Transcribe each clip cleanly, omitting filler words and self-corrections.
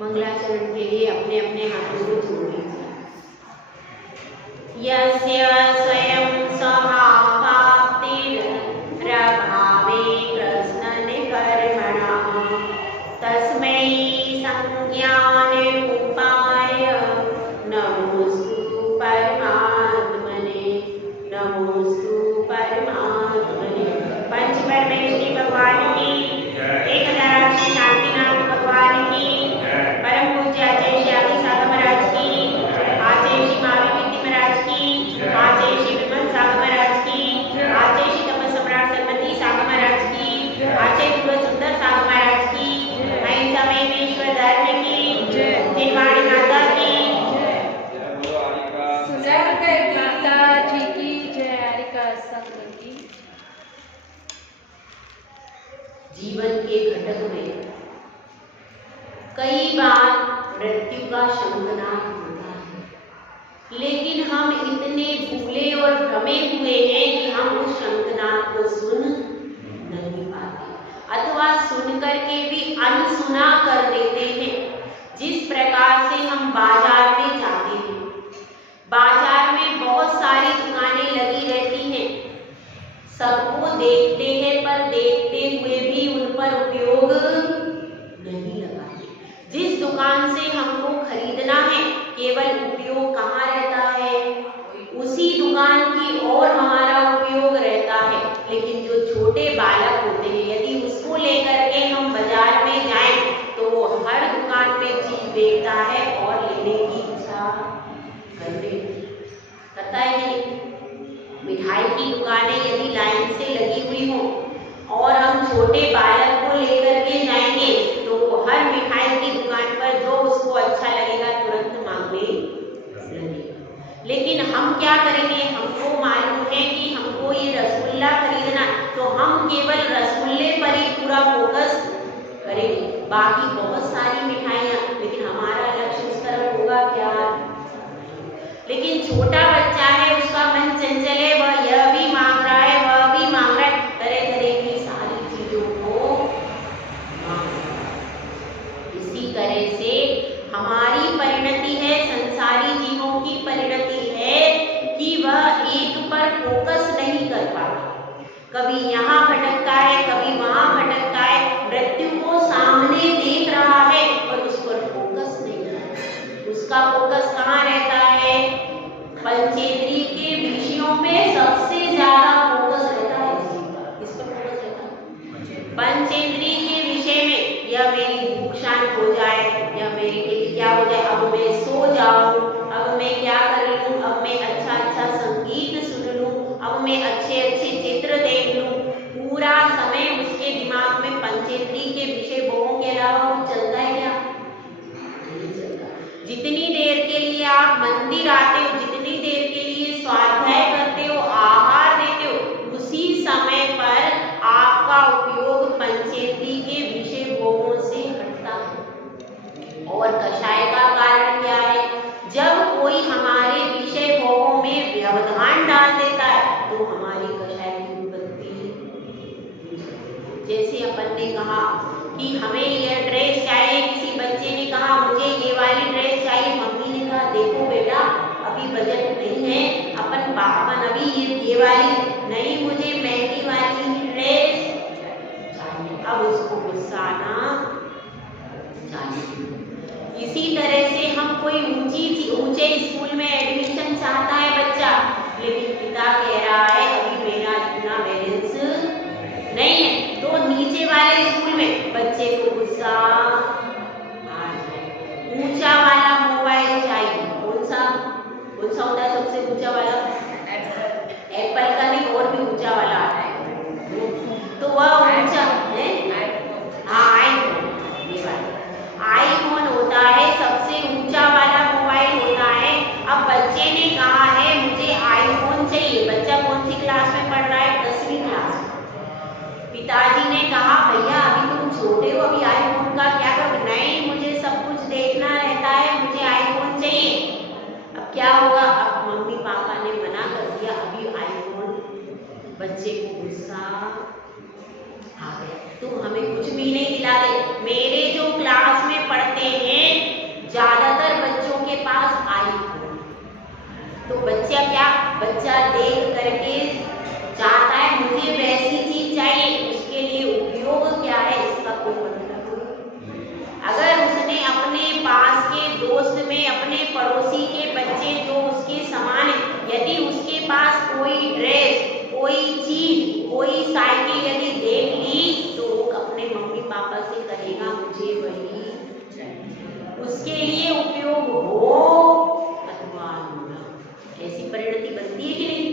मंगलाचरण के लिए अपने अपने हाथों को जोड़ लीजिए। यस्य स्वयं स्वभावाप्तिरभावे कृष्णनिकर्मणः तस्मै संज्ञानरूपाय नमोस्तु परमात्मने। नमोस्तु परमात्मने। पंच परमेश्वरी भगवान की, 1008 शांतिनाथ भगवान की, परम पूज्य आचार्य श्री आदि सागर महाराज की, आचार्य श्री महावीर कीर्ति महाराज की, आचार्य श्री विमल सागर महाराज की, आचार्य श्री तप सम्राट सरस्वती सागर महाराज की, आचार्य गुरु सुंदर सागर महाराज की, अहिंसा महेश्वर धर्म की, दिलवाणी माता की, माता जी की जय। हरिका संघ की। जीवन के घटक में कई बार मृत्यु का शंखनाद होता है, लेकिन हम इतने भूले और भ्रमे हुए हैं कि हम उस शंखनाद को सुन नहीं पाते, अथवा सुन करके भी अनसुना कर देते हैं। जिस प्रकार से हम बाजार में जाते हैं, बाजार में बहुत सारी दुकानें लगी रहती हैं, सबको देखते हैं पर देखते हुए भी उन पर उपयोग नहीं लगाते। जिस दुकान से हमको खरीदना है केवल उपयोग कहाँ रहता है, उसी दुकान की ओर हमारा उपयोग रहता है। लेकिन जो छोटे बालक होते हैं, यदि उसको लेकर के हम बाजार में जाएं तो वो हर दुकान में चीज देखता है और लेने की इच्छा करता है। मिठाई की दुकानें यदि लाइन से लगी हुई हो और हम छोटे बालक को लेकर के जाएंगे तो वो हर मिठाई की दुकान पर जो उसको अच्छा लगेगा तुरंत मांगने लगेगा। लेकिन हम क्या करेंगे, हमको मालूम है कि हमको ये रसगुल्ला खरीदना, तो हम केवल रसगुल्ले पर ही पूरा फोकस करेंगे, बाकी बहुत सारी मिठाइयाँ, लेकिन हमारा लक्ष्य उस तरफ होगा क्या। लेकिन छोटा बच्चा है, उसका मन चंचल है, वह यह भी मांग रहा है, वह भी मांग रहा है, तरह तरह की सारी चीजों को मांग रहा है। इसी तरह से हमारी परिणति है, संसारी जीवों की परिणति है कि वह एक पर फोकस नहीं कर पाता, कभी यहाँ भटकता है, कभी वहां भटकता है, मृत्यु को सामने देख रहा है और उस पर फोकस नहीं करता। उसका फोकस कहाँ रहता है, पंचेंद्रिय के विषयों में सबसे ज्यादा फोकस रहता है। इस पर फोकस रहता है पंचेंद्रिय के विषय में, यह मेरी भूख शांत हो जाए, यह मेरी क्या हो जाए, अब मैं सो जाऊं, अब मैं क्या कर लूं, अब मैं अच्छा अच्छा संगीत सुन लूं, अब मैं अच्छे अच्छे चित्र देख लूं। पूरा समय उसके दिमाग में पंचेंद्रिय के विषय भोगों के अलावा कुछ चलता है क्या? जितनी देर के लिए आप मंदिर आते हो, जितनी देर के लिए स्वाध्याय करते हो, आहार देते हो, उसी समय पर आपका उपयोग पंचेंद्रिय के विषय भोगों से हटता है। और कषाय का कारण क्या है, जब कोई हमारे विषय भोगों में व्यवधान डाल देता है तो हमारी कषाय की उत्पत्ति। जैसे अपन ने कहा कि हमें यह ड्रेस चाहिए, किसी बच्चे ने कहा मुझे ये वाली ड्रेस चाहिए, मम्मी ने कहा देखो बेटा अभी बजट नहीं है, अपन अभी ये वाली नहीं, मुझे महंगी वाली ड्रेस चाहिए। अब उसको गुस्सा आना चाहिए। इसी तरह से हम कोई ऊंचे स्कूल में एडमिशन चाहता है बच्चा, लेकिन पिता कह रहा है अभी मेरा इतना बैलेंस नहीं है, तो नीचे वाले स्कूल में बच्चे को गुस्सा आ जाए। ऊंचा वाला मोबाइल चाहिए, कौन सा होता है सबसे ऊंचा वाला? एप्पल का नहीं, और भी ऊंचा वाला आता है, तो वह ऊंचा है। हाँ आईफोन, ये वाला आईफोन होता है, सबसे ऊंचा वाला मोबाइल होता है। अब बच्चे ने कहा है मुझे आईफोन चाहिए। बच्चा कौन सी क्लास में पढ़ रहा है? 10वीं क्लास। पिताजी ने कहा भैया अभी तुम छोटे हो, अभी आईफोन का क्या करोगे? नहीं, मुझे सब कुछ देखना रहता है, मुझे आईफोन चाहिए। अब क्या होगा, अब मम्मी पापा ने मना कर दिया, अभी आईफोन। बच्चे को गुस्सा आ गया, तुम हमें कुछ भी नहीं दिलाते। मेरे जो क्लास में पढ़ते हैं दोस्त में, अपने पड़ोसी के बच्चे जो उसके समान है, यदि उसके पास कोई ड्रेस, कोई चीज, कोई साइकिल यदि देख ली तो वो अपने मम्मी पापा से कहेगा मुझे वही चाहिए, उसके लिए उपयोग हो अथवा न। ऐसी परिणति बनती है कि नहीं?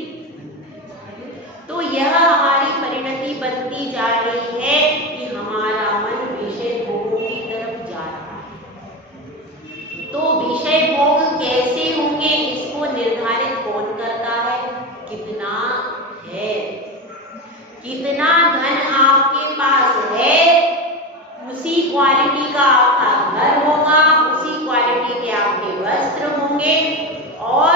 तो यह हमारी परिणति बनती जा रही है कि हमारा मन विषय भोगों की तरफ जा रहा है। तो विषय भोग कैसे होंगे इसको निर्धारित कौन करता है? कितना है, कितना धन आपके पास है, उसी क्वालिटी का आपका घर होगा, उसी क्वालिटी के आपके वस्त्र होंगे और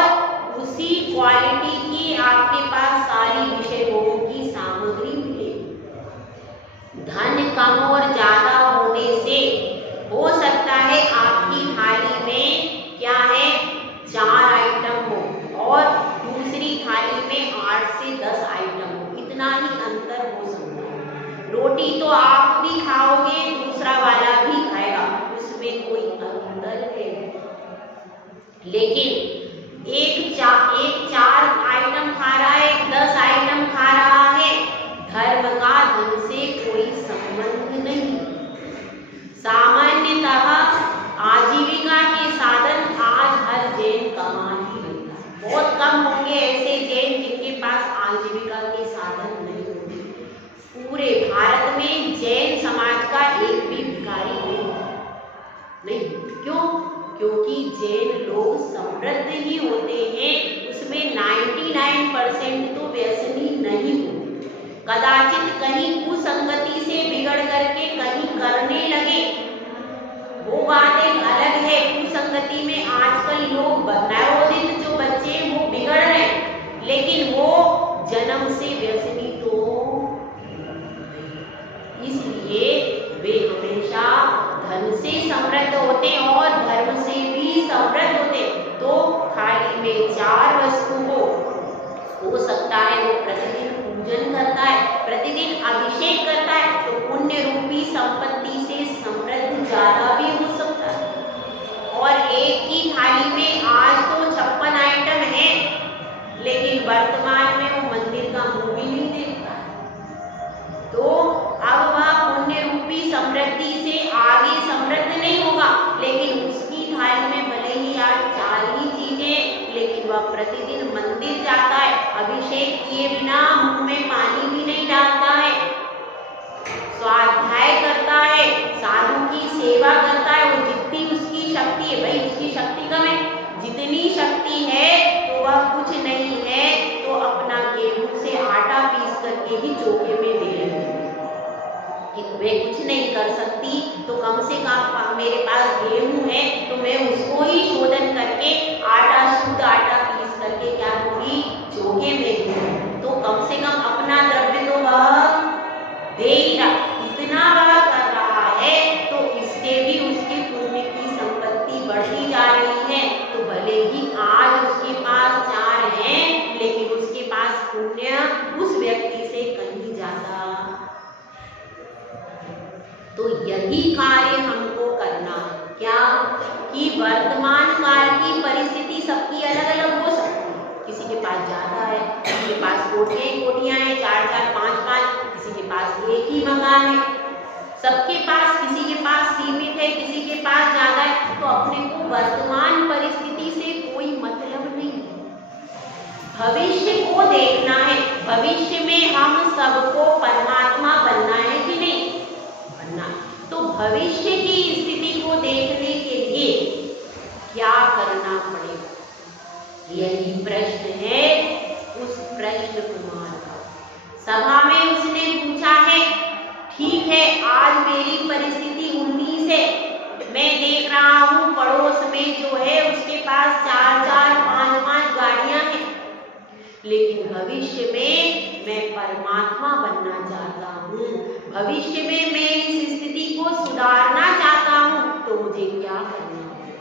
उसी क्वालिटी की आपके पास सारी विषय भोगों की सामग्री मिलेगी। धन कम और ज्यादा होने से हो सकता है आपकी थाली में क्या है 4 आइटम हो और दूसरी थाली में 8 से 10 आइटम हो, इतना ही अंतर हो सकता है। रोटी तो आप भी खाओगे, दूसरा वाला भी खाएगा, उसमें कोई अंतर है। लेकिन एक 4 आइटम खा रहा है, 10 आइटम खा रहा है, धर्म का धन से कोई संबंध नहीं। सामान्यतः आजीविका के साधन आज हर जैन कमा ही लेता है। बहुत कम होंगे ऐसे जैन जिनके पास आजीविका के साधन नहीं होते। पूरे भारत में जैन समाज का एक भी भिखारी नहीं। क्यों? क्योंकि जैन लोग समृद्ध ही होते हैं, उसमें 99% तो व्यसनी नहीं होते। कदाचित कहीं कुसंगति से बिगड़ करके कहीं करने लगे, वो बात एक अलग है। कुसंगति में आजकल लोग नवोदित जो बच्चे वो बिगड़ रहे, लेकिन वो जन्म से व्यसनी तो, इसलिए वे हमेशा धन से समृद्ध होते और धर्म से भी समृद्ध होते। तो थाली में 4 वस्तु हो सकता है वो प्रतिदिन पूजन करता है, प्रतिदिन अभिषेक करता है, तो पुण्य रूपी संपत्ति से समृद्ध ज्यादा भी हो सकता है। और एक की थाली में आज तो 56 आइटम है, लेकिन वर्तमान में वो मंदिर का मुंह भी नहीं देखता, तो अब वह पुण्य रूपी समृद्धि से आगे समृद्ध नहीं होगा। लेकिन उसकी थाली में भले ही आज 4 ही चीजें, लेकिन वह प्रतिदिन मंदिर जाता है, अभिषेक किए बिना मुंह में पानी भी नहीं डालता है, स्वाध्याय करता है, साधु की सेवा करता है। वो जितनी उसकी शक्ति है, भाई उसकी शक्ति कम है, जितनी शक्ति है तो वह कुछ नहीं है तो अपना गेहूं से आटा पीस करके ही चोखे में दे रही है कि मैं कुछ नहीं कर सकती, तो कम से कम मेरे पास गेहूं है तो मैं उसको ही शोधन करके आटा, शुद्ध आटा पीस करके क्या दूंगी, चोखे में दूंगी। तो कम से कम अपना द्रव्य तो वह दे ही रहा, इतना वह कर रहा है, तो इससे भी उसके पुण्य की संपत्ति बढ़ती जा रही है। तो भले ही आज उसके पास 4 हैं, लेकिन उसके पास पुण्य उस व्यक्ति से कहीं ज्यादा। तो यही कार्य हमको करना है, क्या कि वर्तमान काल की परिस्थिति सबकी अलग अलग हो सकती है। किसी के पास ज्यादा है, किसी के पास कोटियां हैं, 4-4, 5-5, किसी के पास एक ही मकान है, सबके पास, किसी के पास सीमित है, किसी के पास ज्यादा है। तो अपने को वर्तमान परिस्थिति से कोई मतलब नहीं, भविष्य को देखना है। भविष्य में हम सबको परमात्मा बनना है कि नहीं बनना। तो भविष्य की स्थिति को देखने के लिए क्या करना पड़ेगा, यही प्रश्न है उस प्रश्न कुमार का। सभा में उसने पूछा है, ठीक है आज मेरी परिस्थिति 19 है, मैं देख रहा हूँ पड़ोस में जो है उसके पास 4-4, 5-5 गाड़ियां हैं, लेकिन भविष्य में मैं परमात्मा बनना चाहता हूँ, भविष्य में मैं इस स्थिति को सुधारना चाहता हूँ, तो मुझे क्या करना है।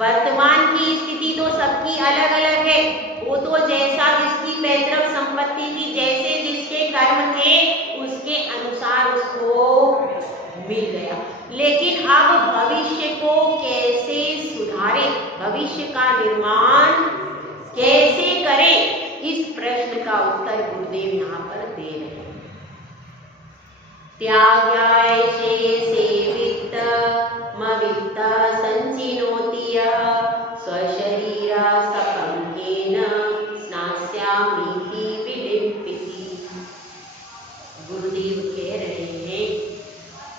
वर्तमान की स्थिति तो सबकी अलग अलग है, वो तो जैसा जिसकी पैतृक संपत्ति थी, जैसे जिसके कर्म थे, उसके अनुसार उसको मिल गया। लेकिन अब भविष्य को कैसे सुधारे, भविष्य का निर्माण कैसे करें, इस प्रश्न का उत्तर गुरुदेव यहाँ पर दे रहे हैं। त्यागाय शेषे वित्त संचिनोति स्वशरीरा सपंकेन स्नास्यामीति विलिम्पिति। गुरुदेव कह रहे हैं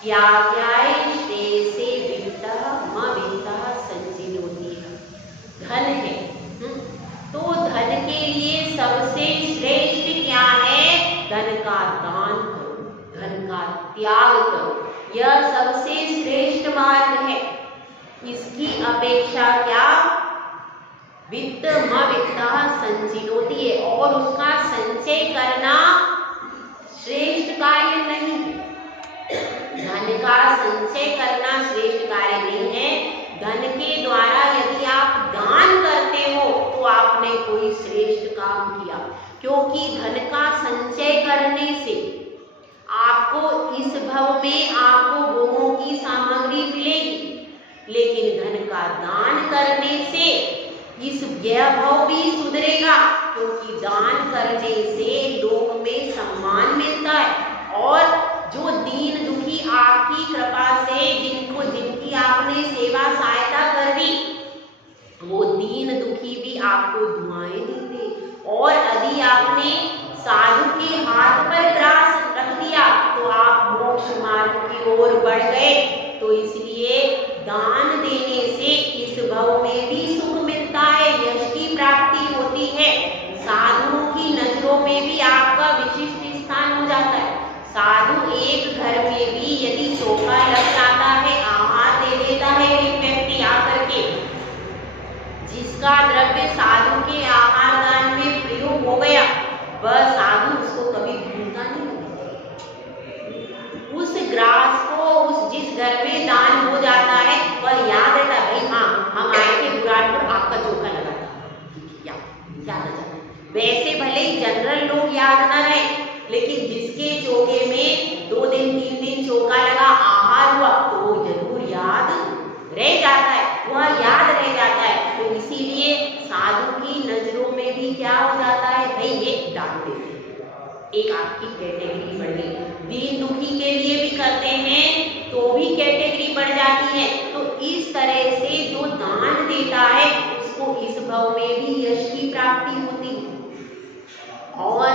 त्यागाय शेषे वित्त संचिनोति। धन है तो धन के लिए सबसे श्रेष्ठ क्या है, धन का दान करो, धन का त्याग करो, यह सबसे श्रेष्ठ मार्ग है। इसकी अपेक्षा क्या, वित्त संचिनोति है, और उसका संचय करना श्रेष्ठ कार्य नहीं है। धन का संचय करना श्रेष्ठ कार्य नहीं है। धन के द्वारा यदि आप दान करते हो तो आपने कोई श्रेष्ठ काम किया, क्योंकि धन का संचय करने से आपको इस भव में आपको भोगों की सामग्री मिलेगी, लेकिन धन का दान करने से इस भव भी सुधरेगा, क्योंकि दान करने से लोक में सम्मान मिलता है, और जो दीन दुखी आपकी कृपा से जिनकी आपने सेवा सहायता कर दी, वो दीन दुखी भी आपको दुआएं देते। और यदि आपने साधु के हाथ पर ग्रास रख दिया तो आप मोक्ष मार्ग की ओर बढ़ गए। तो इसलिए दान देने से इस भव में भी सुख मिलता है, यश की प्राप्ति होती है, साधुओं की नजरों में भी आपका विशिष्ट स्थान हो जाता है। साधु एक घर में भी यदि चौका लग जाता है, आहार दे देता है एक व्यक्ति आकर के, जिसका द्रव्य साधु के आहार दान में प्रयोग हो गया, वह साधु उसको कभी भूलता नहीं। उस ग्रास को जिस घर में दान हो जाता है वह याद रहता है, भाई हाँ हम आए थे बुरानपुर, आपका चौका लगा था, याद आ जाता है। वैसे भले ही जनरल लोग याद ना रहे, लेकिन जिसके चौके में 2 दिन 3 दिन चौका लगा, आहार हुआ, तो वो जरूर याद रह जाता है, वह याद रह जाता है। तो इसीलिए साधु की नजरों में भी क्या हो जाता है, भाई ये डाल देते हैं, एक आपकी कैटेगरी बढ़ गई। दीन दुखी के लिए भी करते हैं तो भी कैटेगरी बढ़ जाती है। तो इस तरह से जो दान देता है उसको इस भव में भी यश की प्राप्ति होती है, और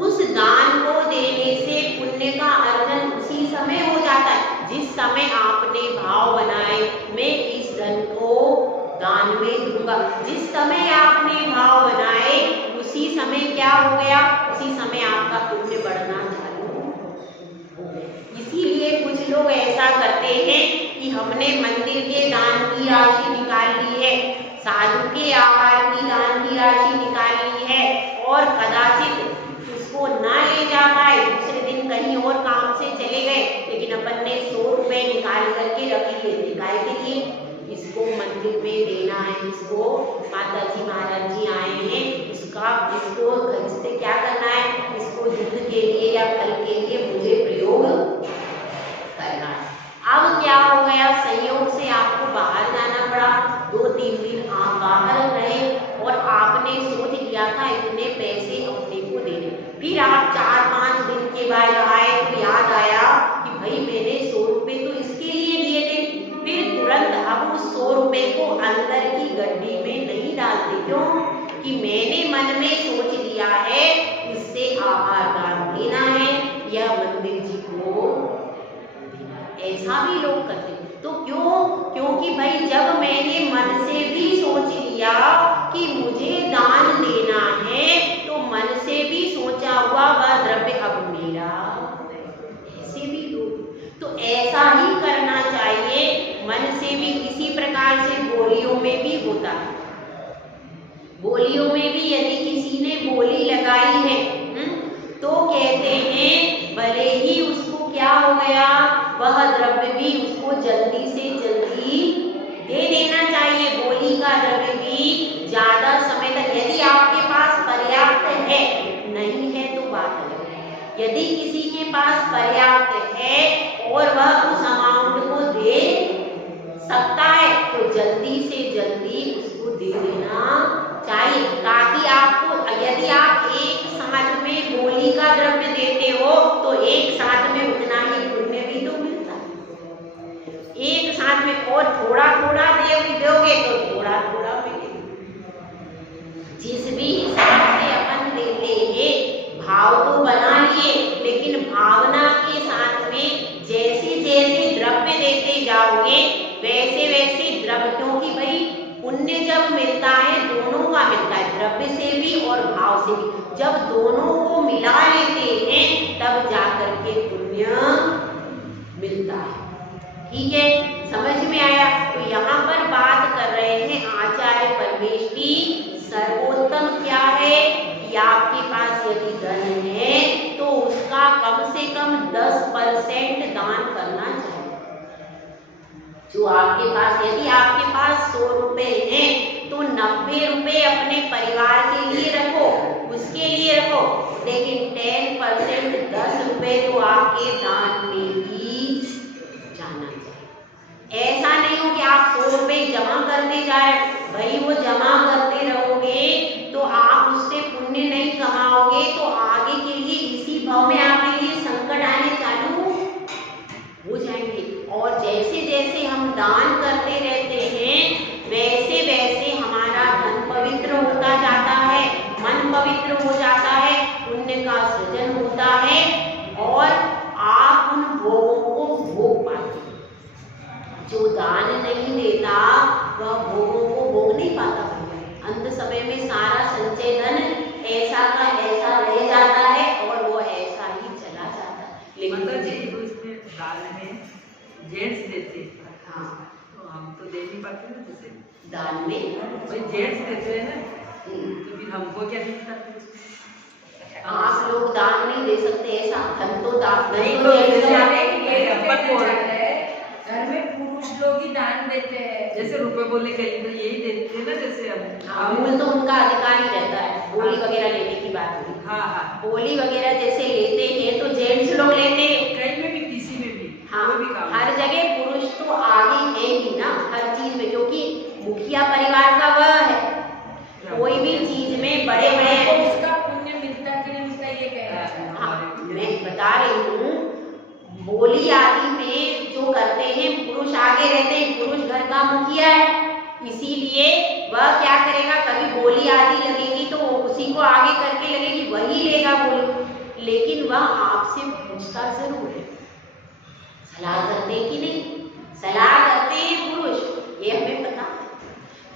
उस दान को देने से पुण्य का अर्जन उसी समय हो जाता है जिस समय आपने भाव बनाए, मैं इस धन को दान में दूंगा। जिस समय आपने भाव बनाए उसी समय क्या हो गया, उसी समय आपका पुण्य बढ़ना चालू हो गया। इसीलिए कुछ लोग ऐसा करते हैं कि हमने मंदिर के दान की राशि निकाल ली है, साधु के आहार की दान की राशि निकाल ली है, और कदाचित उसको ना ले जा पाए, दूसरे दिन कहीं और काम से चले गए, लेकिन अपन ने 100 रुपए निकाल करके रख लिए, निकाल के लिए इसको मंदिर में देना है, इसको माता जी महाराज जी आए हैं, इसको घर से क्या करना है, इसको युद्ध के लिए या फल के लिए मुझे प्रयोग करना है। अब क्या हो गया, संयोग से आपको बाहर जाना पड़ा, 2-3 दिन आप बाहर रहे, और आपने सोच लिया था इतने पैसे अपने को देने, फिर आप 4-5 दिन के बाद आए तो याद आया कि भाई मैंने 100 रुपए तो इसके लिए दिए थे, फिर तुरंत अब उस 100 रुपए को अंदर की गड्डी में नहीं डालते, क्यों कि मैंने मन में सोच लिया है इससे आहार दान देना है या मंदिर जी को देना है। ऐसा भी लोग करते हैं। तो क्यों, क्योंकि भाई जब मैंने मन से भी सोच लिया कि मुझे दान देना है, तो मन से भी सोचा हुआ वह द्रव्य अब मेरा। ऐसे भी लोग, तो ऐसा ही करना चाहिए, मन से भी। इसी प्रकार से बोलियों में भी होता है, बोलियों में भी यदि किसी ने बोली लगाई है तो कहते हैं भले ही उसको क्या हो गया, वह द्रव्य भी उसको जल्दी से जल्दी दे देना चाहिए। बोली का द्रव्य भी ज्यादा समय तक, यदि आपके पास पर्याप्त है, नहीं है तो बात है। यदि किसी के पास पर्याप्त है और वह उस सकता है तो जल्दी से जल्दी उसको दे देना चाहिए, ताकि आपको, यदि आप एक साथ में बोली का द्रव्य देते हो तो एक साथ में उतना ही पुण्य भी तो मिलता है। एक साथ में और थोड़ा थोड़ा दोगे तो थोड़ा थोड़ा मिलेगा। जिस भी हिसाब से अपन देते हैं, भाव तो बना लिए, लेकिन भावना के साथ में जैसे जैसे द्रव्य देते जाओगे वैसे वैसे द्रव्य, क्योंकि भाई पुण्य जब मिलता है दोनों का मिलता है, द्रव्य से भी और भाव से भी। जब दोनों को मिला लेते हैं तब जाकर के पुण्य मिलता है। ठीक है, समझ में आया? तो यहाँ पर बात कर रहे हैं आचार्य परमेश की, सर्वोत्तम क्या है कि आपके पास यदि धन है तो उसका कम से कम 10% दान करना चाहिए। जो आपके पास, यदि आपके पास 100 रुपए हैं तो 90 रुपए अपने परिवार के लिए रखो, उसके लिए रखो, लेकिन 10% 10 रुपए तो आपके दान में ही जाना चाहिए। ऐसा नहीं हो कि आप 100 रुपए जमा करते जाए, भाई वो जमा करते रहोगे तो आप उससे पुण्य नहीं कमाओगे, तो आगे के लिए इसी भाव में आपके लिए संकट आने चालू हो जाएंगे। और जैसे जैसे हम दान करते रहते हैं वैसे वैसे हमारा धन पवित्र होता जाता है, मन पवित्र हो जाता है, पुण्य का सृजन होता है और आप उन भोगों को भोग पाते हैं। जो दान नहीं देता वह भोगों को भोग नहीं पाता। अंत समय में सारा संचय धन ऐसा का ऐसा रह जाता है और वो ऐसा ही चला जाता है। लेकिन इसमें दान में जेंट्स देते हैं, हाँ, तो हम तो दे नहीं पाते ना, जैसे दान में भाई जेंट्स देते हैं ना, तो फिर हमको क्या मिलता है? आप लोग दान नहीं दे सकते, ऐसा धन तो दान नहीं, नहीं तो तो जैसे घर में पुरुष लोग ही दान देते हैं। जैसे रुपए बोले कहीं तो यही देते हैं ना, जैसे अमूल तो उनका अधिकार ही रहता है बोली वगैरह लेने की बात हुई। हाँ हाँ, बोली वगैरह जैसे लेते हैं तो जेंट्स लोग लेते हैं, कहीं में भी किसी में भी, हाँ, कोई भी काम हर जगह पुरुष तो आगे है ही ना हर चीज में, क्योंकि मुखिया परिवार का वह है। कोई भी चीज में बड़े बड़े उसका पुण्य मिलता कि नहीं मिलता ये कहना है। हाँ, मैं बता रही हूँ, बोली आदि में जो करते हैं पुरुष आगे रहते हैं, पुरुष घर का मुखिया है, इसीलिए वह क्या करेगा, कभी बोली आदि लगेगी तो उसी को आगे करके लगेगी, वही लेगा बोली, लेकिन वह आपसे पूछता जरूर है। सलाह करते कि नहीं? सलाह करते हैं पुरुष, ये हमें पता है।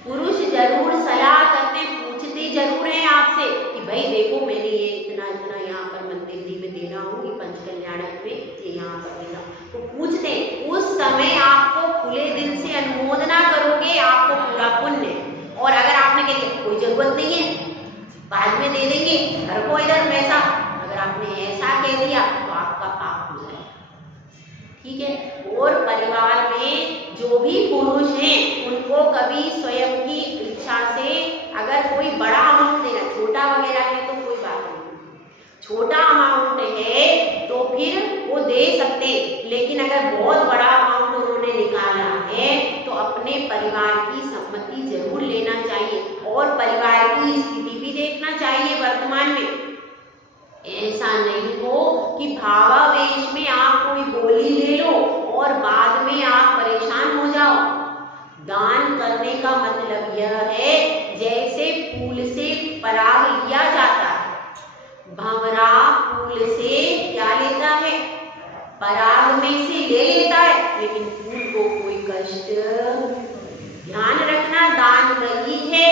पुरुष जरूर सलाह करते, पूछते जरूर हैं आपसे कि भाई देखो मैंने ये इतना इतना यहाँ पर मंदिर में दे रहा हूँ, ये पंचकल्याणक में ये यहाँ पर दे रहा हूँ, तो पूछते हैं। उस समय आपको खुले दिल से अनुमोदना करोगे, आपको पूरा पुण्य। और अगर आपने कह दिया कोई जरूरत नहीं है, बाद में दे देंगे, घर को इधर पैसा, अगर आपने ऐसा कह दिया तो आपका पाप हो जाएगा। ठीक है, और परिवार में जो भी पुरुष हैं उनको कभी स्वयं की इच्छा से अगर कोई बड़ा अमाउंट देना, छोटा वगैरह है तो कोई बात नहीं, छोटा अमाउंट है तो फिर वो दे सकते, लेकिन अगर बहुत बड़ा अमाउंट उन्होंने निकाला है तो अपने परिवार की सम्मति जरूर लेना चाहिए और परिवार की स्थिति भी देखना चाहिए वर्तमान में। ऐसा नहीं हो कि भावावेश में आप कोई बोली ले लो और बाद में आप परेशान हो जाओ। दान करने का मतलब यह है जैसे फूल से पराग लिया जाता है, भंवरा फूल से क्या लेता है, पराग में से ले लेता है, लेकिन फूल को कोई कष्ट। ध्यान रखना, दान वही है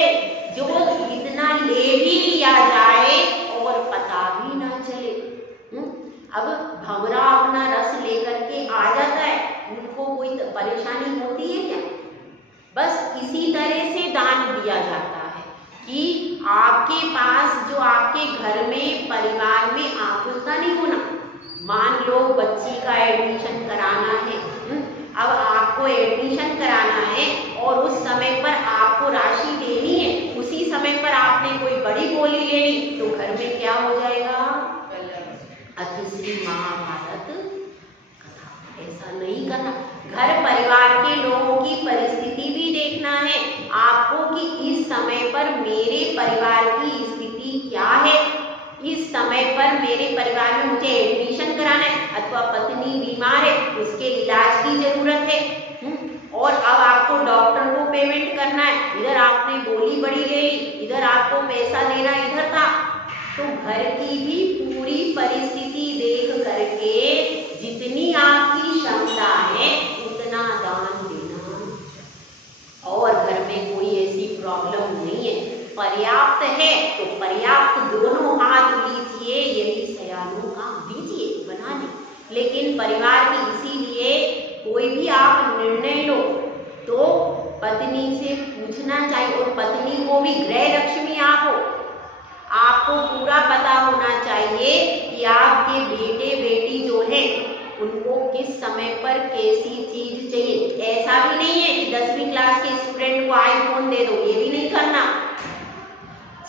जो इतना ले भी लिया जाए और पता भी ना चले। अब भंवरा अपना रस लेकर के आ जाता है, उनको कोई परेशानी होती है क्या? बस इसी तरह से दान दिया जाता है कि आपके पास जो आपके घर में परिवार में आकुलता नहीं होना। मान लो बच्ची का एडमिशन कराना है, अब आपको एडमिशन कराना है और उस समय पर आपको राशि देनी है, उसी समय पर आपने कोई बड़ी बोली ले ली तो घर में क्या हो जाएगा? अतिश्री महाभारत कथा। ऐसा नहीं करना। घर परिवार के लोगों की परिस्थिति भी देखना है आपको कि इस समय पर मेरे परिवार की स्थिति क्या है, इस समय पर मेरे परिवार में मुझे एडमिशन कराना है अथवा पत्नी बीमार है उसके इलाज की जरूरत है, और अब आपको डॉक्टर को पेमेंट करना है, इधर आपने गोली बड़ी ले ली, इधर आपको पैसा देना इधर था, तो घर की भी पूरी परिस्थिति देख करके जितनी आपकी क्षमता है उतना दान देना, और घर में कोई ऐसी प्रॉब्लम नहीं है, पर्याप्त है तो पर्याप्त दोनों हाथ लीजिए, यही सयानों का दीजिए बनाने। लेकिन परिवार की इसीलिए कोई भी आप निर्णय लो तो पत्नी से पूछना चाहिए, और पत्नी को भी गृह लक्ष्मी आप हो, आपको पूरा पता होना चाहिए कि आपके बेटे बेटी जो है उनको किस समय पर कैसी चीज चाहिए। ऐसा भी नहीं है कि 10वीं क्लास के स्टूडेंट को आईफोन दे दो, ये भी नहीं करना।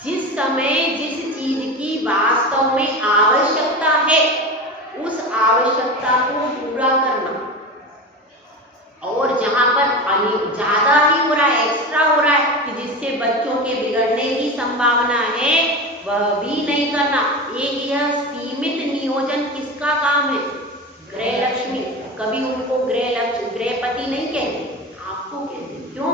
जिस समय जिस चीज की वास्तव में आवश्यकता है उस आवश्यकता को पूरा करना, और जहां पर ज्यादा ही हो रहा है, एक्स्ट्रा हो रहा है कि जिससे बच्चों के बिगड़ने की संभावना है वह भी नहीं करना। एक यह सीमित नियोजन किसका काम है? गृह लक्ष्मी। कभी उनको गृहपति नहीं कहते, आपको कहते। क्यों?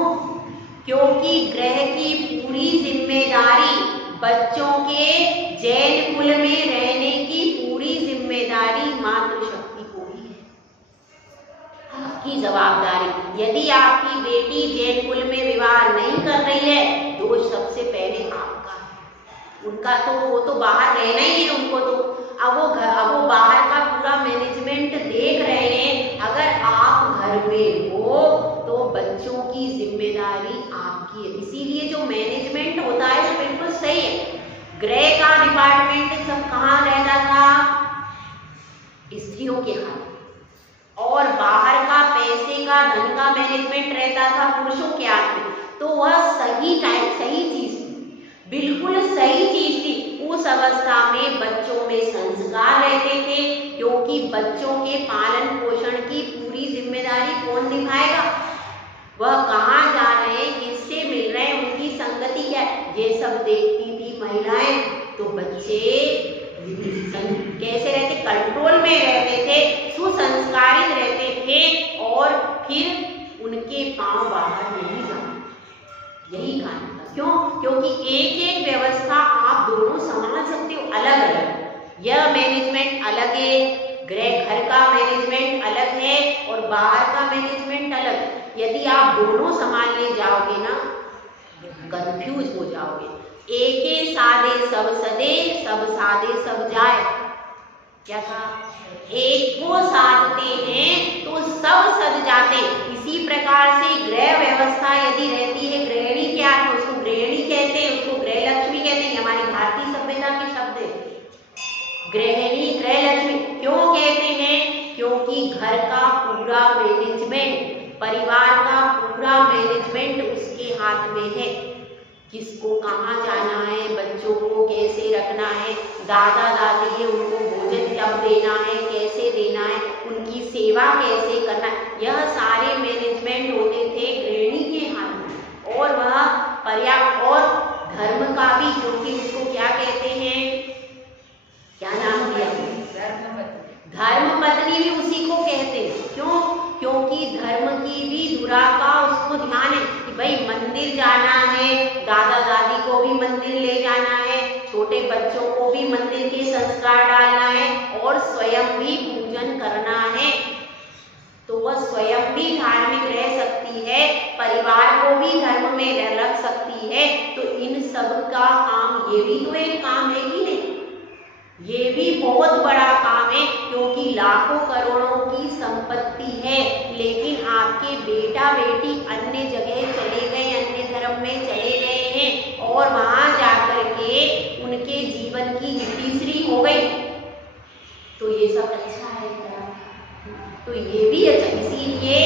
क्योंकि ग्रह की पूरी जिम्मेदारी बच्चों के जैन कुल में रहने की पूरी जिम्मेदारी मातृशक्ति को ही है, आपकी जवाबदारी। यदि आपकी बेटी जैन कुल में विवाह नहीं कर रही है, दोष सबसे पहले आपका है। उनका तो वो तो बाहर रहना ही है, उनको तो अब वो बाहर का पूरा मैनेजमेंट देख रहे हैं। अगर आप घर में हो तो बच्चों की जिम्मेदारी आपकी है। इसीलिए जो मैनेजमेंट होता है वो बिल्कुल सही है। गृह का डिपार्टमेंट सब कहाँ रहता था? स्त्रियों के हाथ, और बाहर का पैसे का धन का मैनेजमेंट रहता था पुरुषों के हाथ में। तो वह सही चीज थी, बिल्कुल सही चीज थी। उस अवस्था में बच्चों में संस्कार रहते थे, क्योंकि बच्चों के पालन पोषण की पूरी जिम्मेदारी कौन निभाएगा? वह कहाँ जा रहे हैं, किससे मिल रहे हैं, उनकी संगति क्या है, ये सब देखती थी महिलाएं। तो बच्चे कैसे रहते? कंट्रोल में रहते थे, सुसंस्कारित रहते थे, और फिर उनके पांव बाहर नहीं जाते। यही कारण था। क्यों? क्योंकि एक एक व्यवस्था आप दोनों संभाल सकते हो अलग अलग। यह मैनेजमेंट अलग है, घर का मैनेजमेंट अलग है, और बाहर का मैनेजमेंट अलग। यदि आप दोनों संभालने जाओगे ना, कंफ्यूज हो जाओगे। एके साधे सब सदे, सब साधे सब जाए। क्या कहा? एक को साधते हैं तो सब सद जाते। इसी प्रकार से गृह व्यवस्था यदि रहती है, गृहिणी क्या है? उसको गृहिणी कहते हैं, उसको गृह लक्ष्मी कहते हैं। हमारी भारतीय सभ्यता के शब्द है गृहिणी, गृह लक्ष्मी। क्यों कहते हैं? क्योंकि घर का पूरा मैनेजमेंट, परिवार का पूरा मैनेजमेंट उसके हाथ में है। किसको कहाँ जाना है, बच्चों को कैसे रखना है, दादा दादी है उनको भोजन कब देना है, कैसे देना है, उनकी सेवा कैसे करना है, यह सारे मैनेजमेंट होते थे गृहिणी के हाथ में। और वह पर्याप्त, और धर्म का भी, क्योंकि उसको क्या कहते हैं, क्या नाम दिया? धर्म पत्नी भी उसी को कहते हैं। क्यों? क्योंकि धर्म की भी धुरा का उसको ध्यान है कि भाई मंदिर जाना है, दादा दादी को भी मंदिर ले जाना है, छोटे बच्चों को भी मंदिर के संस्कार डालना है, और स्वयं भी पूजन करना है। तो वह स्वयं भी धार्मिक रह सकती है, परिवार को भी धर्म में रख सकती है। तो इन सब का काम, ये भी तो एक काम है कि नहीं? ये भी बहुत बड़ा काम है, क्योंकि लाखों करोड़ों की संपत्ति है, लेकिन आपके बेटा बेटी अन्य जगह चले गए, अन्य धर्म में चले गए हैं, और वहां जाकर के उनके जीवन की तीसरी हो गई। तो ये सब अच्छा है क्या? तो ये भी अच्छा। इसीलिए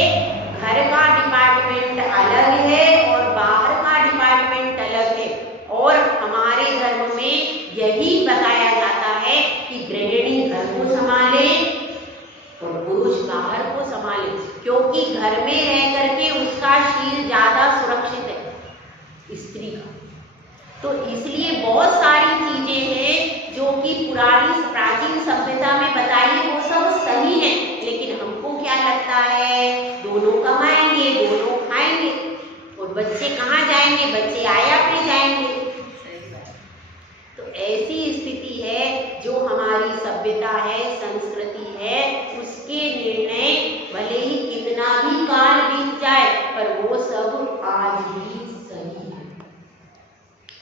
घर का डिपार्टमेंट अलग है और बाहर का डिपार्टमेंट अलग है। और हमारे धर्म में यही बताया जाता है कि गृहिणी घर को संभाले और पुरुष बाहर को संभाले, क्योंकि घर घर में रह करके उसका शील ज्यादा सुरक्षित है स्त्री का। तो इसलिए बहुत सारी चीजें हैं जो कि पुरानी प्राचीन सभ्यता में बताई, वो सब सही है, लेकिन हमको क्या लगता है दोनों कमाएंगे, दोनों खाएंगे, और बच्चे कहाँ जाएंगे, बच्चे आया पे जाएंगे। तो ऐसी स्थिति है जो हमारी सभ्यता है, संस्कृति है, उसके निर्णय भले ही कितना भी काल बीत जाए पर वो सब आज भी सही है।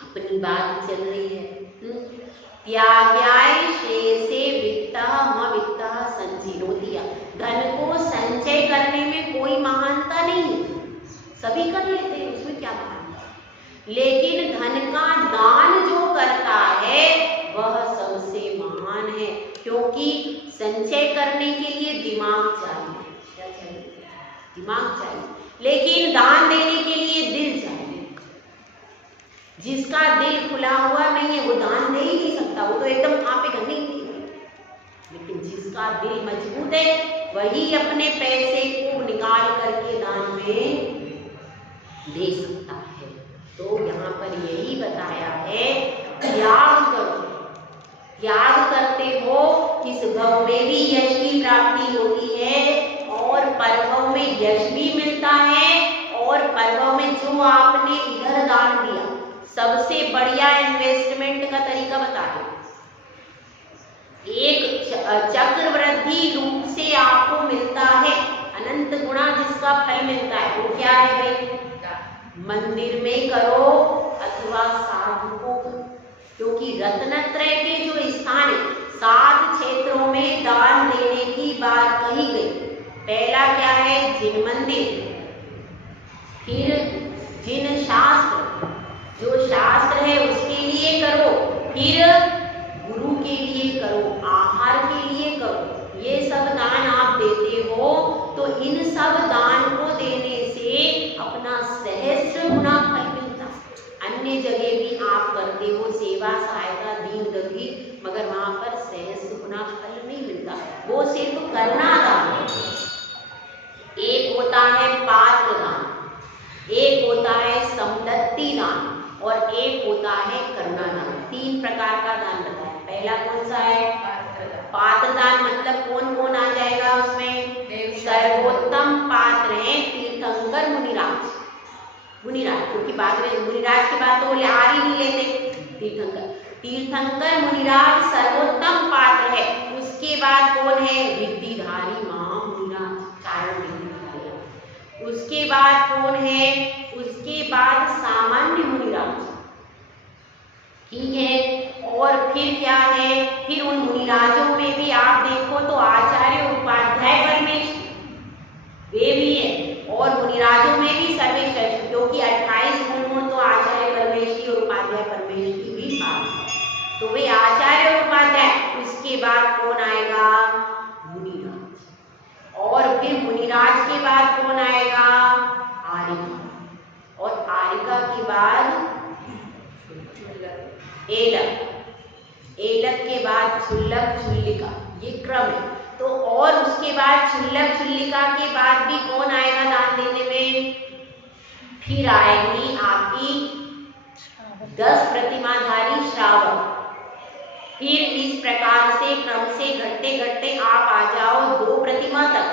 अपनी बात चल रही है। त्याग्याय श्रेयसे वित्तः म वित्तः संचिनोतिया। धन को संचय करने में कोई महानता नहीं है, सभी कर लेते हैं, उसमें क्या महानता। लेकिन धन का दान जो करता है वह सबसे महान है, क्योंकि संचय करने के लिए दिमाग चाहिए। क्या चाहिए? दिमाग चाहिए। लेकिन दान देने के लिए दिल चाहिए। जिसका दिल खुला हुआ नहीं है वो दान दे ही नहीं सकता, वो तो एकदम आप पे गंदी नहीं है। लेकिन जिसका दिल मजबूत है वही अपने पैसे को निकाल करके दान में दे सकता है। तो यहाँ पर यही बताया है, त्याग करो। त्याग करते हो इस भव में भी यश की प्राप्ति होती है और परभव में यश भी मिलता है, और परभव में जो आपने इधर दान दिया, सबसे बढ़िया इन्वेस्टमेंट का तरीका बता दो। एक चक्रवृद्धि रूप से आपको मिलता है अनंत गुणा जिसका फल मिलता है, वो क्या है भाई? मंदिर में करो अथवा साधु को करो, क्योंकि रत्नत्रय के जो स्थान है 7 क्षेत्रों में दान देने की बात कही गई। पहला क्या है? जिन मंदिर, फिर जिन शास्त्र, जो शास्त्र है उसके लिए करो, फिर गुरु के लिए करो, आहार के लिए करो। ये सब दान आप देते हो तो इन सब दान को देने से अपना सहस्त्र गुना फल मिलता है। अन्य जगह भी आप करते हो सेवा, सहायता, दीन दगी, मगर वहां पर सहस्त्र गुना फल नहीं मिलता, वो सिर्फ करुणा दान है। एक होता है पात्र दान, एक होता है समदत्ति दान, और एक होता है करुणा दान। 3 प्रकार का दान बताया। पहला कौन सा है? पात्र दान। मतलब कौन कौन आ जाएगा उसमें? सर्वोत्तम पात्र है तीर्थंकर मुनिराज। मुनिराज, क्योंकि बाद में मुनिराज के बाद तो वो हार ही नहीं लेते। तीर्थंकर मुनिराज सर्वोत्तम पात्र है। उसके बाद कौन है? रिद्धिधारी महामुनिराज, चारण रिद्धिधारी। उसके बाद कौन है? उसके बाद सामान्य मुनिराज, ठीक है। और फिर क्या है? फिर उन मुनिराजों में भी आप देखो तो आचार्य उपाध्याय परमेश्वर वे भी है, और मुनिराजों में भी सर्वेश्वर, क्योंकि 28 गुण तो आचार्य परमेश्वरी और उपाध्याय परमेश्वरी की भी बात है, तो वे आचार्य और उपाध्याय। उसके बाद कौन आएगा? मुनिराज। और फिर मुनिराज के बाद कौन आएगा? आर्यका। और आर्यका के बाद एलक, एलक के बाद क्षुल्लक क्षुल्लिका, ये क्रम है। तो और उसके बाद क्षुल्लक क्षुल्लिका के बाद भी कौन आएगा दान देने में? फिर आएंगी आपकी 10 प्रतिमाधारी श्रावक। फिर इस प्रकार से क्रम से घटते घटते आप आ जाओ 2 प्रतिमा तक।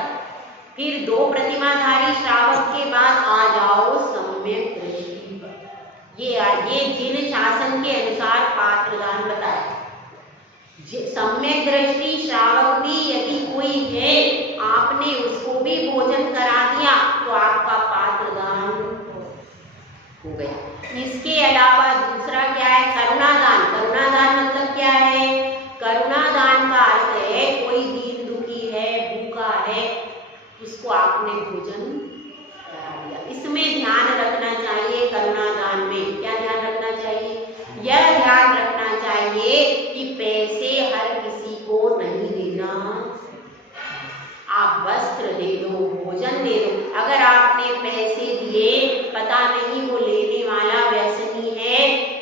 फिर 2 प्रतिमाधारी श्रावक के बाद आ जाओ सम्यक दृष्टि पर। ये जिन शासन के अनुसार पात्रदान बताया। सम्यक दृष्टि श्रावक भी यदि कोई है, आपने उसको भी भोजन करा दिया तो आपका पात्रदान हो गया। इसके अलावा दूसरा क्या है? करुणादान। करुणादान मतलब क्या है? करुणादान का अर्थ है कोई दीन दुखी है, भूखा है, उसको आपने भोजन करा दिया। इसमें ध्यान रखना चाहिए, करुणादान में क्या ध्यान रखना चाहिए? यह ध्यान रखना चाहिए कि पैसे हर किसी को नहीं देना। आप वस्त्र दे दो, भोजन दे दो। अगर आपने पैसे दिए, पता नहीं वो लेने वाला व्यसनी है,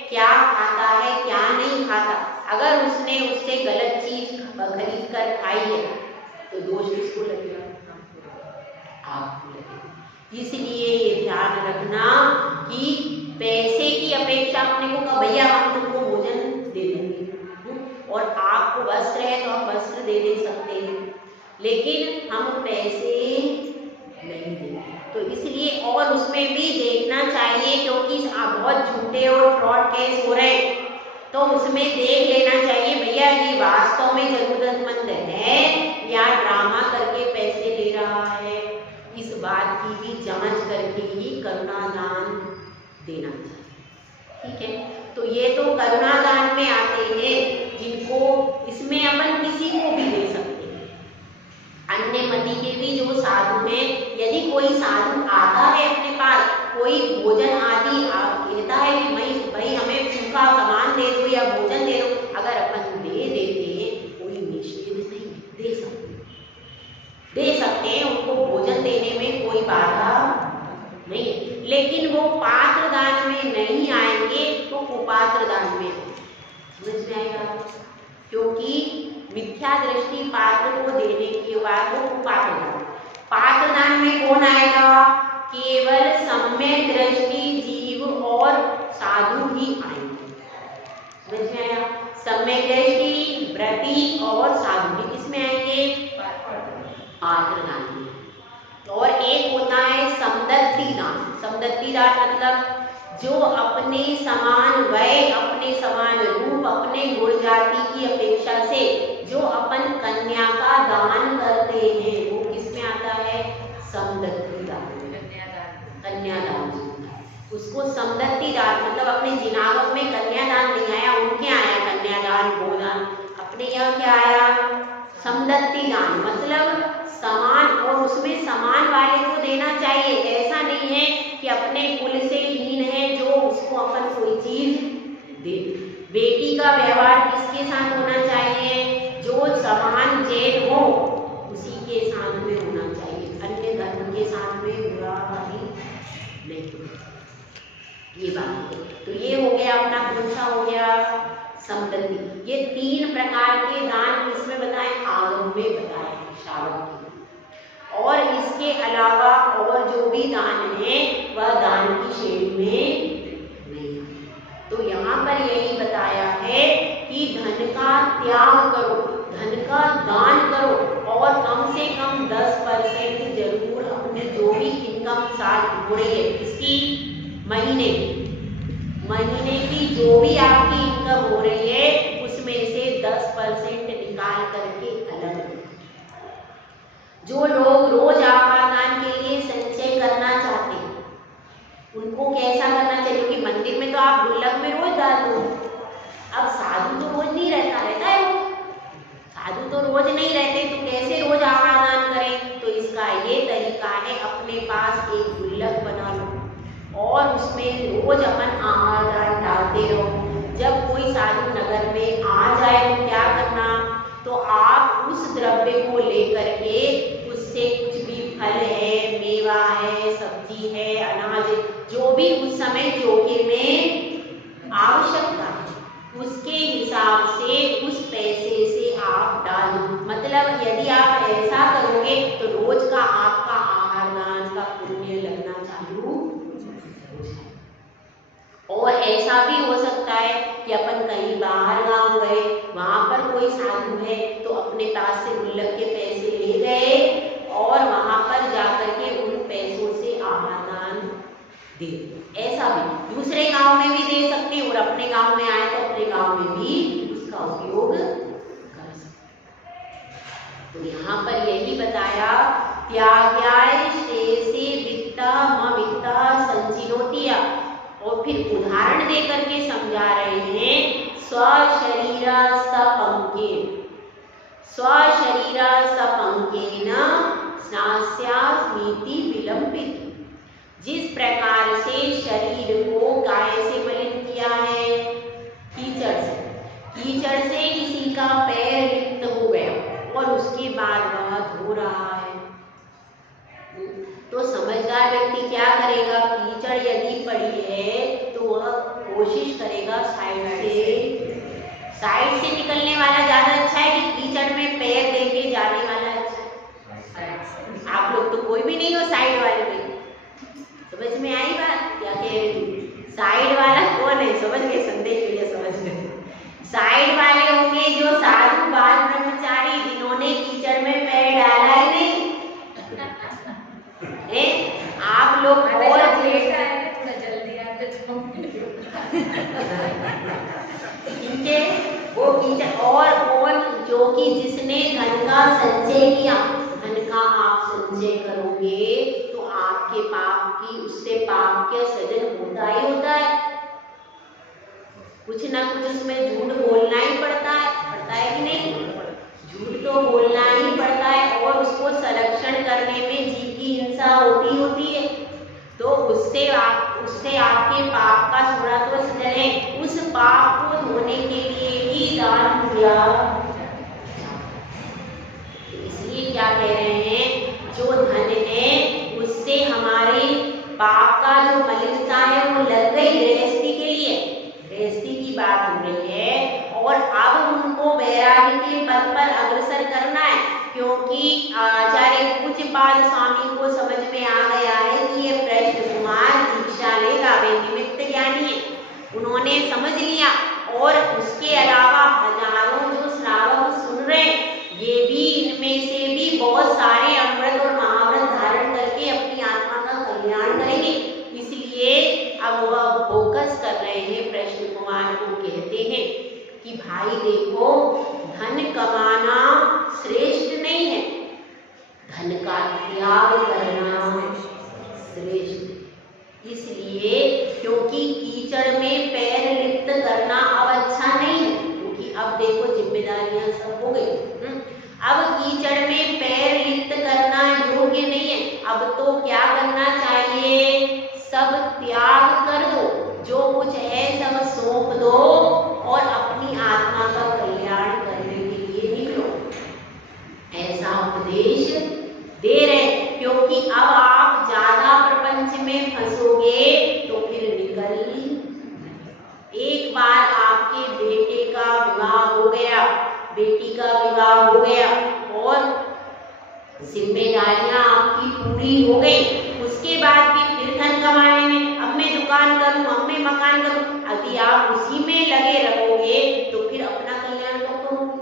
क्या खाता है क्या नहीं खाता, अगर उसने उससे गलत चीज खरीद कर खाई है तो दोष किसको लगेगा? आपको लगेगा। इसलिए ये ध्यान रखना कि पैसे की अपेक्षा अपने को कहा भैया हम तुमको भोजन दे देंगे और आपको वस्त्र है तो हम वस्त्र दे सकते हैं, लेकिन हम पैसे नहीं देंगे। तो इसलिए और उसमें भी देखना चाहिए, क्योंकि बहुत झूठे और फ्रॉड केस हो रहे हैं, तो उसमें देख लेना चाहिए भैया ये वास्तव में जरूरतमंद है या ड्रामा करके पैसे ले रहा है। इस बात की भी जांच करके ही करुणा दान देना चाहिए। ठीक है, तो ये तो करुणा दान में आते हैं जिनको इसमें अपन किसी को भी दे सकते हैं। अन्य मति के भी जो साधु हैं, यदि कोई साधु आता है अपने पास कोई भोजन आदि कहता है कि भाई हमें सूखा सामान दे दो या भोजन दे दो, अगर अपन दे देते हैं कोई निषेध नहीं, दे सकते हैं, उनको भोजन देने में कोई बाधा नहीं है। लेकिन वो पात्र दान में नहीं आएंगे तो कुपात्र दान में समझ में आएगा, क्योंकि मिथ्या दृष्टि पात्र को देने के बाद वो कुपात्र दान। पात्र दान में कौन आएगा? केवल सम्यक दृष्टि जीव और साधु ही आएंगे। समझ में आया? सम्यक दृष्टि व्रती और साधु भी किसमें आएंगे? पात्र दान में। और एक होता है समदत्ति दान। समदत्ति दान मतलब जो अपने समान वय, अपने समान रूप, अपने गुण जाति की अपेक्षा से जो अपन कन्या का दान करते हैं वो किसमें आता है? समदत्ति दान। कन्यादान उसको समदत्ति दान मतलब अपने जिनागत में कन्यादान नहीं आया, उनके आया कन्यादान गोदान, अपने यहाँ क्या आया? समदत्ति दान मतलब समान, और उसमें समान वाले को देना चाहिए। ऐसा नहीं है कि अपने कुल से हीन है जो उसको अपन कोई चीज दे। बेटी का व्यवहार किसके साथ होना चाहिए? जो समान जैन हो उसी के साथ में होना चाहिए, अन्य धर्म के साथ में विवाह नहीं। ये बात है। तो ये हो गया अपना कौन सा हो गया? समदत्ति। ये 3 प्रकार के दान इसमें बताए, आगम में बताए श्रावक के। और इसके अलावा और जो भी दान है वह दान की श्रेणी में नहीं है। तो यहाँ पर यही बताया है कि धन का त्याग करो, धन का दान करो और कम से कम 10% जरूर अपनी जो भी इनकम साथ हो रही है इसकी महीने की जो भी आपकी इनकम हो रही है उसमें से 10% निकाल करके अलग। जो लोग रोज आपादान के लिए संचय करना चाहते हैं उनको कैसा करना चाहिए? क्योंकि मंदिर में तो आप गुल्लक में रोज डाल दो। अब साधु तो रोज नहीं रहता है वो, साधु तो रोज नहीं रहते, तो कैसे रोज आपादान करें? तो इसका ये तरीका है, अपने पास एक गुल्लक बना लो और उसमें रोज अपन आहारदान डालते रहो। जब कोई साधु नगर में आ जाए तो क्या करना? तो आप उस द्रव्य को लेकर के उससे कुछ भी फल है, मेवा है, सब्जी है, अनाज, जो भी उस समय चौके में आवश्यकता है उसके हिसाब से उस पैसे से आप डाल दो। मतलब यदि आप ऐसा करोगे तो रोज का आपका आहारदान का पुण्य लगना चालू हो जाए। और ऐसा भी हो सकता है कि अपन कहीं बाहर गांव गए, वहां पर कोई साधु है तो अपने पास से गुल्लक के पैसे ले गए और वहां पर जाकर के उन पैसों से आहारदान दे। ऐसा भी दूसरे गांव में भी दे सकते हैं और अपने गांव में आए तो अपने गांव में भी उसका उपयोग कर सकते। तो यहाँ पर यही बताया, त्याग्याय शेषे वित्ता मवित्ता संचिनोतिया। और फिर उदाहरण दे करके समझा रहे हैं, स्वशरीरा सपंकेन, स्वशरीरा सपंकेन स्नास्यास्मीति विलंबित। जिस प्रकार से शरीर को काय से मलिन किया है? कीचड़ से। कीचड़ से किसी का पैर लिप्त हो गया और उसके बाद वह धो रहा है, तो समझदार व्यक्ति क्या करेगा? कीचड़ यदि पड़ी है तो वह कोशिश करेगा साइड से निकलने वाला ज्यादा अच्छा है कि कीचड़ में पैर देके जाने वाला अच्छा है? आप लोग तो कोई भी नहीं हो साइड वाले में, समझ गए, संदेश भैया समझ गए। साइड वाले होंगे जो साधु बाल ब्रह्मचारी जिन्होंने कीचड़ में पैर डाला ही नहीं है। आप लोग और थोड़ा जल्दी आते तो ठीक है, वो कीचड़ और जो कि जिसने धन का संचय किया, धन का आप संचय करोगे तो आपके पाप की, उससे पाप के सृजन होता ही होता है। कुछ ना कुछ उसमें झूठ बोलना ही पड़ता है कि नहीं? झूठ तो बोलना ही पड़ता है और उसको संरक्षण करने में जीव की हिंसा होती है। तो उससे आपके पाप का थोड़ा तो सृजन है। उस पाप को धोने के लिए ही दान दिया। इसलिए क्या कह रहे हैं, जो धन है उससे हमारे पाप का जो मलिनता है वो लग गई गृहस्थी के लिए। गृहस्थी की बात हो रही है और अब उनको वैराग्य के पद पर अग्रसर करना है, क्योंकि आचार्य पूज्यपाद स्वामी को समझ में आ गया है कि ये प्रश्न कुमार दीक्षा लेगा, वे निमित्त ज्ञानी है, उन्होंने समझ लिया। और उसके अलावा हजारों जो श्रावक सुन रहे हैं, ये भी इनमें से भी बहुत सारे अमृत और महाव्रत धारण करके अपनी आत्मा का कल्याण करेंगे। इसलिए अब वह फोकस कर रहे हैं, प्रश्न कुमार को कहते हैं कि भाई देखो, धन कमाना श्रेष्ठ नहीं है, धन का त्याग करना श्रेष्ठ। इसलिए क्योंकि कीचड़ में पैर लिप्त करना अब अच्छा नहीं है, क्योंकि अब देखो जिम्मेदारियां सब हो गई। अब कीचड़ में पैर लिप्त करना योग्य नहीं है। अब तो क्या करना चाहिए, सब त्याग कर दो, जो कुछ है सब सौंप दो और अपनी आत्मा का कल्याण करने के लिए निकलो, ऐसा उपदेश दे रहे। क्योंकि अब आप ज्यादा प्रपंच में फंसोगे तो फिर निकल, एक बार आपके बेटे का विवाह हो गया, बेटी का विवाह हो गया और जिम्मेदारियां आपकी पूरी हो गई, उसके बाद भी फिर धन कमाने में, अब मैं दुकान करूं, अब मैं मकान करूं, यदि आप उसी में लगे रहोगे तो फिर अपना कल्याण कब करोगे?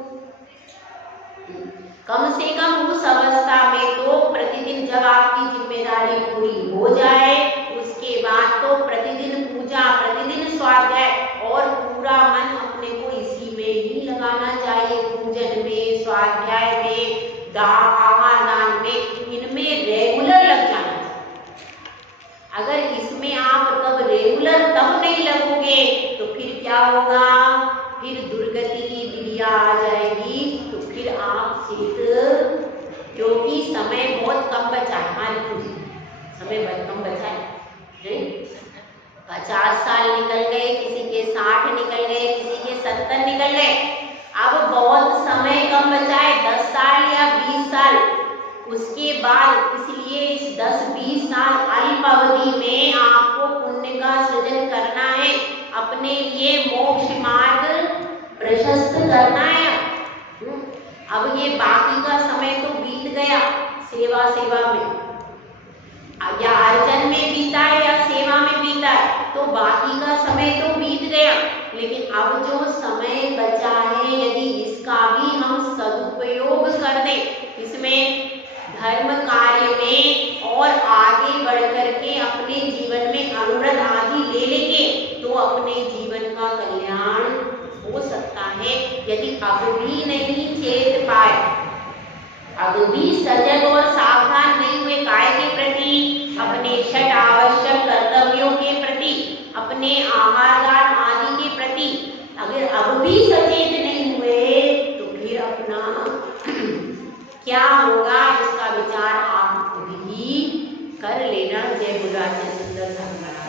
कम से कम उस अवस्था में तो प्रतिदिन जब आपकी जिम्मेदारी पूरी हो जाए, उसके बाद तो प्रतिदिन पूजा, प्रतिदिन स्वाध्याय और पूरा मन अपने को इसी में ही लगाना चाहिए, पूजन में, स्वाध्याय में, आहार दान में, इनमें रेगुलर लग जाना चाहिए। अगर इसमें आप तब रेगुलर तब नहीं लगोगे तो फिर क्या होगा, फिर दुर्गति की बिरिया आ जाएगी, तो फिर आप क्योंकि समय बहुत कम बचा है, हमारी पूरी समय बहुत कम बचा है। 50 साल निकल गए, किसी के 60 निकल गए, किसी के 70 निकल गए, अब बहुत समय कम बचा है, 10 साल या 20 साल। उसके बाद इसलिए इस 10-20 साल अल्प अवधि में आपको पुण्य का सृजन करना है, अपने लिए मोक्ष मार्ग प्रशस्त करना है। अब ये बाकी का समय तो बीत गया सेवा में, या अर्जन में बीता है या सेवा में बीता है, तो बाकी का समय तो बीत गया, लेकिन अब जो समय बचा है यदि इसका भी हम सदुपयोग कर दें, इसमें धर्म कार्य में और आगे बढ़ करके अपने जीवन में अनुव्रत आदि ले लेंगे तो अपने जीवन का कल्याण हो सकता है। यदि अब भी नहीं चेत पाए, अब भी सजग और सावधान नहीं हुए काय के प्रति, अपने 6 आवश्यक कर्तव्यों के प्रति, अपने आहार दान आदि के प्रति, अगर अब भी सचेत नहीं हुए तो फिर अपना क्या होगा इसका विचार आप भी कर लेना। जय गुरु आचार्य सुंदर धर्मराज।